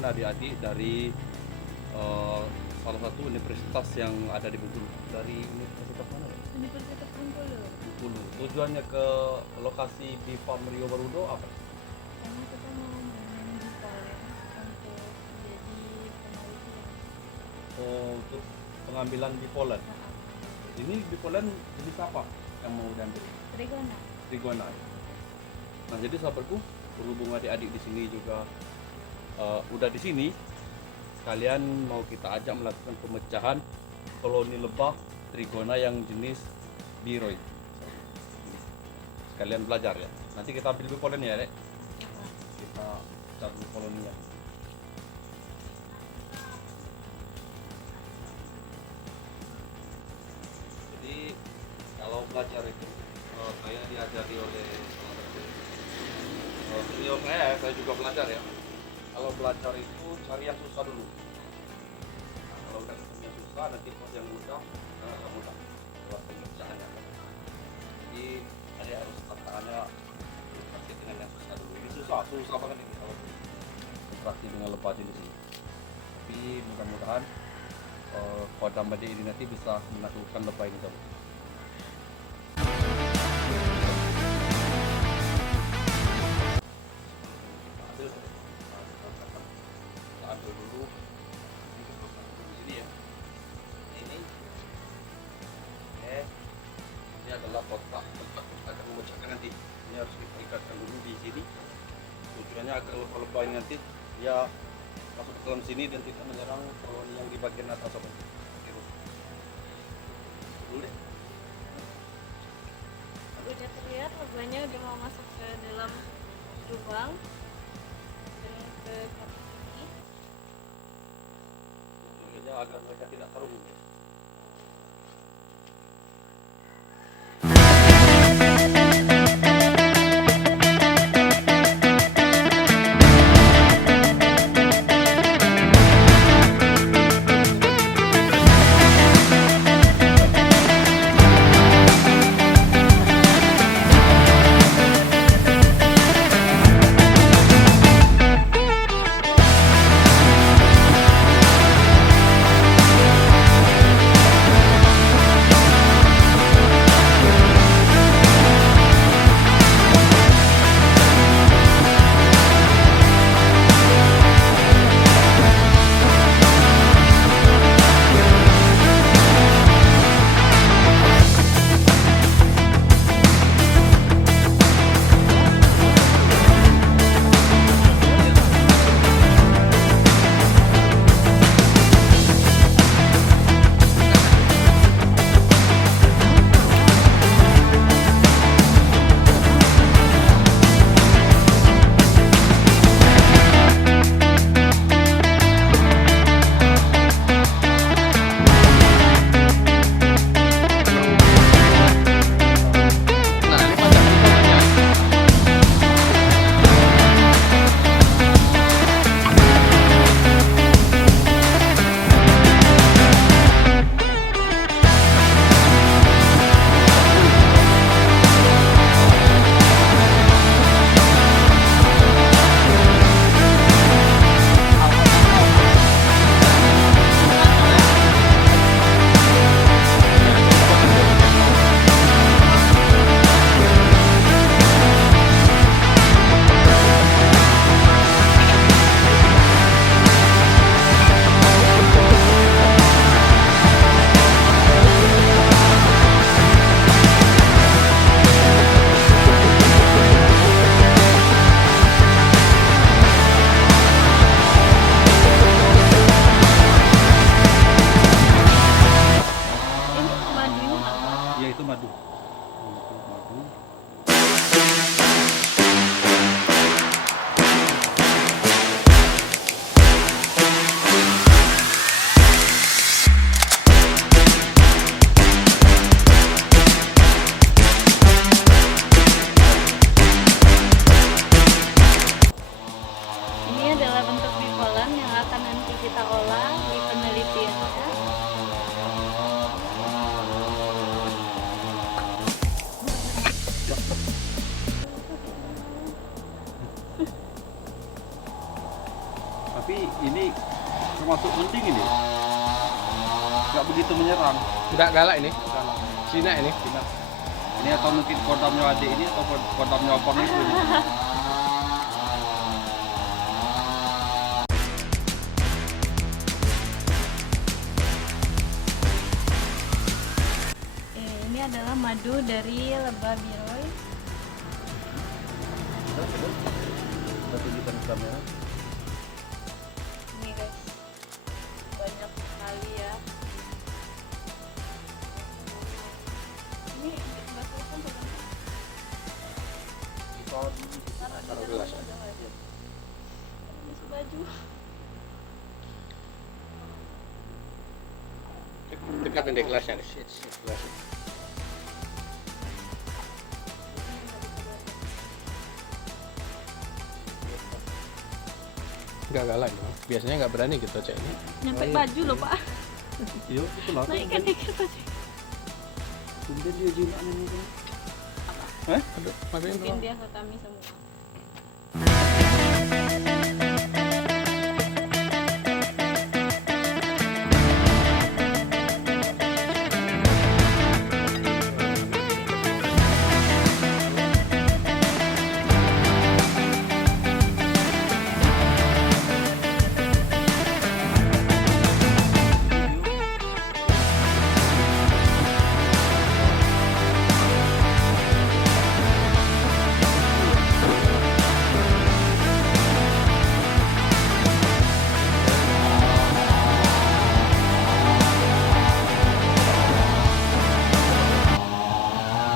dengan adik-adik dari salah satu universitas yang ada di Bengkulu. Dari universitas mana ya? Universitas Bengkulu. Bengkulu. Tujuannya ke lokasi Bifam Rio Barudo apa? Karena kita mau main di Polen untuk menjadi penelitian. Oh, untuk pengambilan bipolen. Ini bipolen jenis apa yang mau diambil? Trigona. Trigona. Nah, jadi sahabatku, berhubung adik-adik di sini juga udah di sini, kalian mau kita ajak melakukan pemecahan koloni lebah Trigona yang jenis biroid. Kalian belajar ya. Nanti kita ambil bipolen ya, Dek. Kita cari koloninya. Jadi kalau belajar itu saya diajari oleh senior saya juga belajar ya. Kalau belajar itu cari yang susah dulu. Nah, kalau udah ketemu yang susah, nanti pas yang mudah, agak mudah buat pengerjaannya. Jadi ada harus tantangannya praktik dengan yang susah dulu. Ini susah banget ini kalau praktik dengan lebah di sini. Tapi mudah-mudahan kodam Made ini nanti bisa menaklukkan lebah ini dulu. Ambil dulu ini ya. Ini adalah kotak tempat kita akan memecahkan nanti. Ini harus kita ikatkan dulu di sini. Tujuannya agar lebah ini nanti dia masuk ke dalam sini dan tidak menyerang koloni yang di bagian atas sobat. Dulu deh. Udah terlihat lebahnya udah mau masuk ke dalam lubang dan ke kotak ini. Tujuannya agar mereka tidak terhubung. Itu madu. Itu madu. Ini adalah bentuk bipolen yang akan nanti kita olah di penelitiannya. nggak begitu menyerang. Nggak galak ini. Galak. Cina ini. Cina. Ini atau mungkin kodamnya adik ini atau kodamnya abang itu ini. Ini adalah madu dari lebah biroy. Kita tunjukkan ke kamera. Ini guys, banyak sekali ya. Ini bakal kan Taruh gelas. baju. Dekatin deh gelasnya nih. Gelasnya. Nggak galak ini. Biasanya nggak berani gitu cek ini. Nyampe baju loh pak. Iya, itu lah. Naikkan dikit aja. Tumben dia jinak ini. Aduh, masukin Mungkin dulu. dia kotami semua.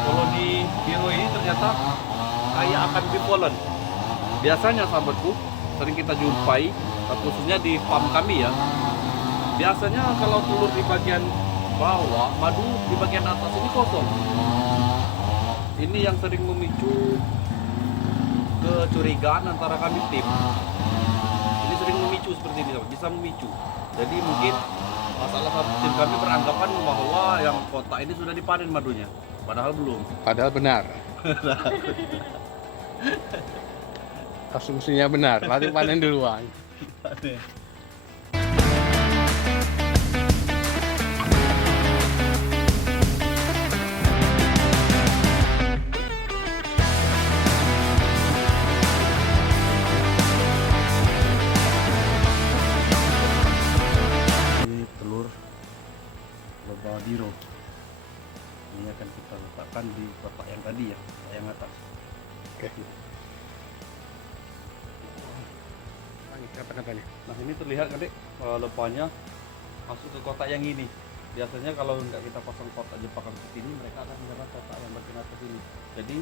Kalau di Biro ini ternyata kayak akan bipolen. Biasanya sahabatku sering kita jumpai, khususnya di farm kami ya. Biasanya kalau telur di bagian bawah, madu di bagian atas ini kosong. Ini yang sering memicu kecurigaan antara kami tim. Ini sering memicu seperti ini, bisa memicu. Jadi mungkin salah satu tim kami beranggapan bahwa yang kotak ini sudah dipanen madunya, padahal belum. Padahal benar. Asumsinya benar. Lalu panen duluan. Ini telur lebah biru. Ini akan kita letakkan di kotak yang tadi ya, yang atas. Oke. Kata-kata nih. Nah ini terlihat kan dek, lebahnya masuk ke kotak yang ini. Biasanya kalau nggak kita pasang kotak jebakan ke sini, mereka akan menyerang kotak yang bagian atas ini. Jadi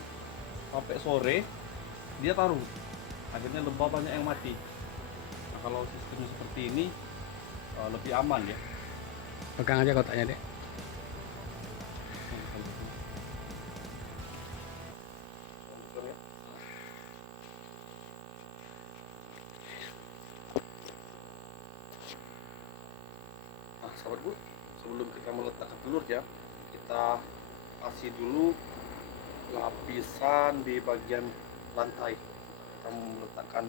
sampai sore dia taruh. Akhirnya lebah banyak yang mati. Nah kalau sistemnya seperti ini lebih aman ya. Pegang aja kotaknya deh. Nah sahabat Bu, sebelum kita meletakkan telur ya, kita kasih dulu lapisan di bagian lantai. Kita meletakkan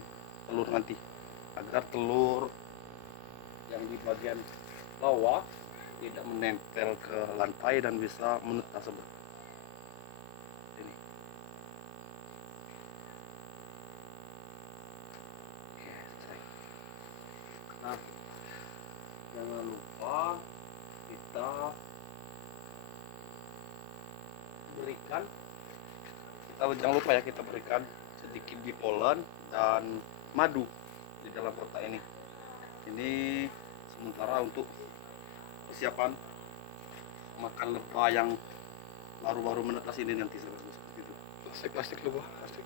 telur nanti agar telur yang di bagian bawah tidak menempel ke lantai dan bisa menetas sobat. Ini. Oke, selesai. Nah, jangan lupa kita berikan, jangan lupa ya kita berikan sedikit bipolen dan madu di dalam kotak ini. Ini sementara untuk persiapan makan lebah yang baru-baru menetas ini nanti seperti itu. Plastik lu, plastik.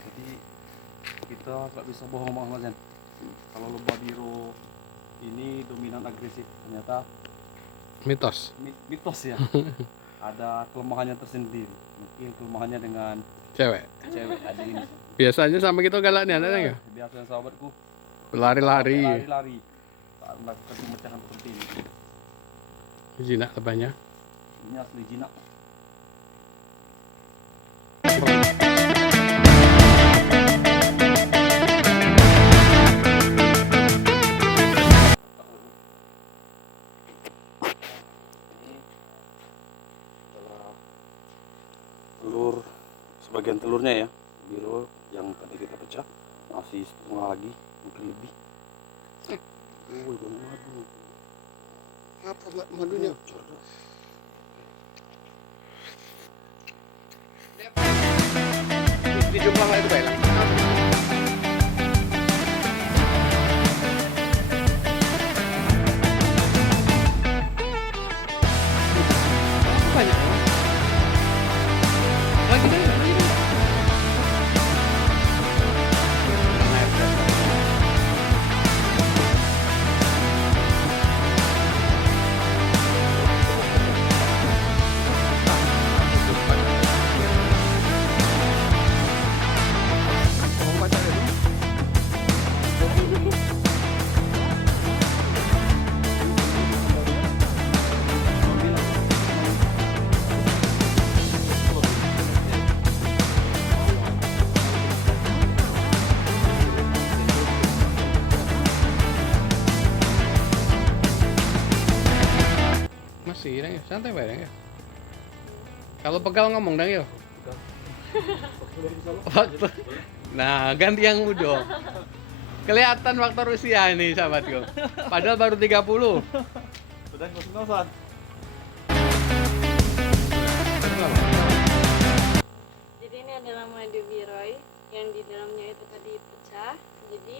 Jadi kita nggak bisa bohong Mas Zen. Kalau lebah biru ini dominan agresif, ternyata Mitos. mitos ya. Ada kelemahannya tersendiri. Mungkin kelemahannya dengan Cewek. cewek ada ini. Biasanya sama gitu galaknya ada nggak? Biasanya sahabatku Lari-lari. lari-lari saat melakukan pemecahan seperti ini. Jinak lebahnya. Ini asli jinak. birunya ya, biru yang tadi kita pecah masih setengah lagi, mungkin lebih. Banyak madu. Apa madunya? Di jumlah itu baik. Banyak. Lagi deh, lagi deh. Masih, Dang, ya. Santai bae, Dang, ya. Kalau pegal ngomong, Dang, ya. Waktu. Nah, ganti yang muda. Kelihatan faktor usia ini, sahabatku. Padahal baru 30. Sudah ngos-ngosan. Jadi ini adalah madu biroy yang di dalamnya itu tadi pecah. Jadi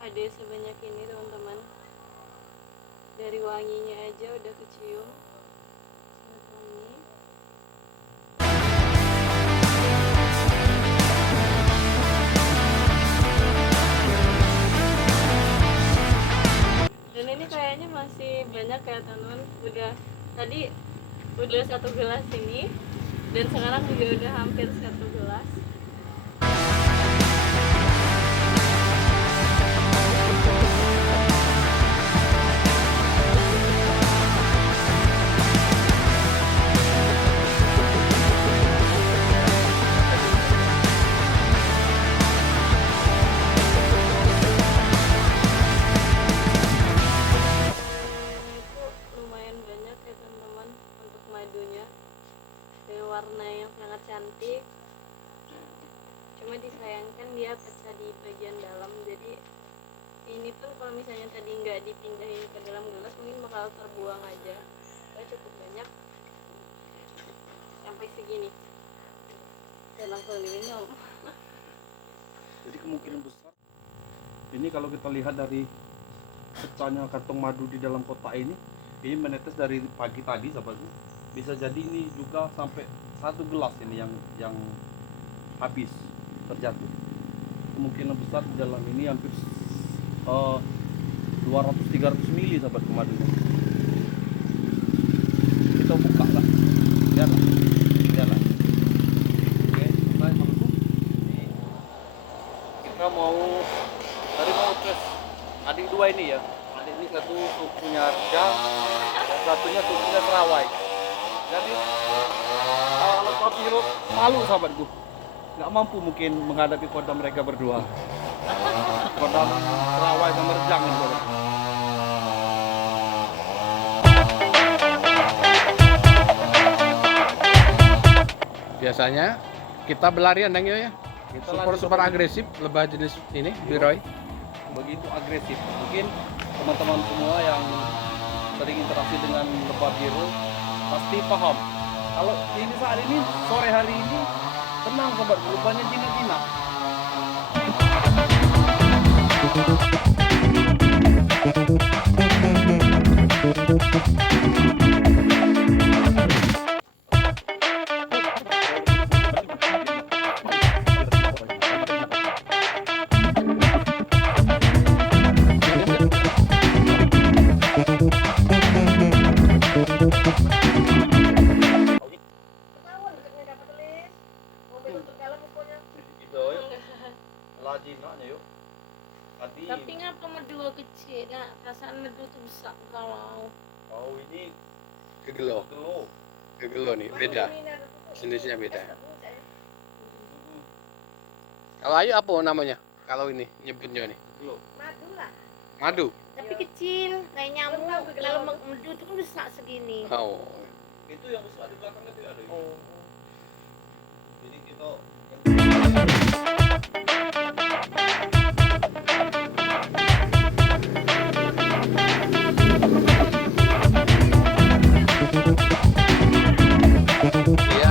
ada sebanyak ini teman-teman. Dari wanginya aja udah kecium. Sangat wangi. Dan ini kayaknya masih banyak ya teman-teman. Tadi udah 1 gelas ini, dan sekarang juga udah hampir 1 gelas. Itu lumayan banyak ya teman-teman untuk madunya, dengan warna yang sangat cantik. Cuma disayangkan dia pecah di bagian dalam, jadi ini pun kalau misalnya tadi nggak dipindahin ke dalam gelas mungkin bakal terbuang aja. Cukup banyak sampai segini dan langsung diminum. Jadi kemungkinan besar ini kalau kita lihat dari pecahnya kantong madu di dalam kotak ini menetes dari pagi tadi sahabatku. Bisa jadi ini juga sampai 1 gelas ini yang habis terjatuh. Kemungkinan besar di dalam ini hampir 200-300 mili sahabatku madunya. Kita buka lah, lihatlah. Oke, baik sahabatku. Kita mau tes adik 2 ini ya. Adik ini satu sukunya Arja, satunya sukunya Serawai. Jadi Lebah Biru malu sahabatku, nggak mampu mungkin menghadapi kodam mereka berdua. Kodam Serawai sama Rejang ini sahabatku. Biasanya kita berlarian, Dang, ya. Kita Super agresif lebah jenis ini, biroy. Begitu agresif. Mungkin teman-teman semua yang sering interaksi dengan lebah biru pasti paham. Kalau ini saat ini sore hari ini tenang sobat, lebahnya jinak-jinak. Jinaknya yuk. Tadi. Tapi ngapa medua kecil? Nah, perasaan medua tuh besar kalau. Oh ini Gegelo. Gegelo nih, beda. Jenisnya beda. Kalau Ayu apa namanya? Kalau ini nyebutnya nih. Madu lah. Madu. Tapi kecil, kayak nyamuk. Kalau medu itu kan besar segini. Oh. Itu yang besar di belakangnya tidak ada. Oh. Jadi kita Iya.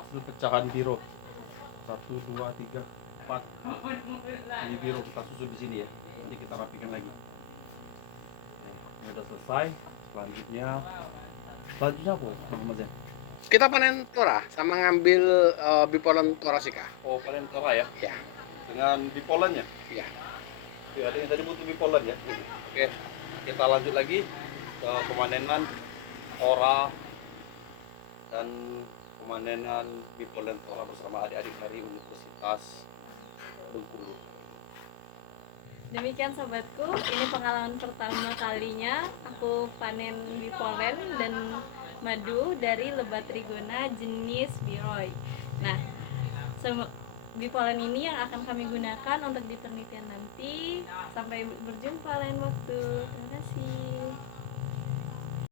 Hasil pecahan biro 1, 2, 3, 4. Ini biro kita susun di sini ya. Nanti kita rapikan lagi. Ini udah selesai. Selanjutnya apa, Bang Mas ya? Kita panen tora sama ngambil bipolen torasika. Oh, panen tora ya? Ya. Dengan bipolennya? Ya. Oke, ada yang tadi butuh bipolen ya? Oke, kita lanjut lagi ke pemanenan tora dan pemanenan bipolen tora bersama adik-adik dari Universitas Bengkulu. Demikian sobatku, ini pengalaman pertama kalinya aku panen bipolen dan madu dari lebat trigona jenis biroy. Nah, bipolen ini yang akan kami gunakan untuk di penelitian nanti. Sampai berjumpa lain waktu. Terima kasih.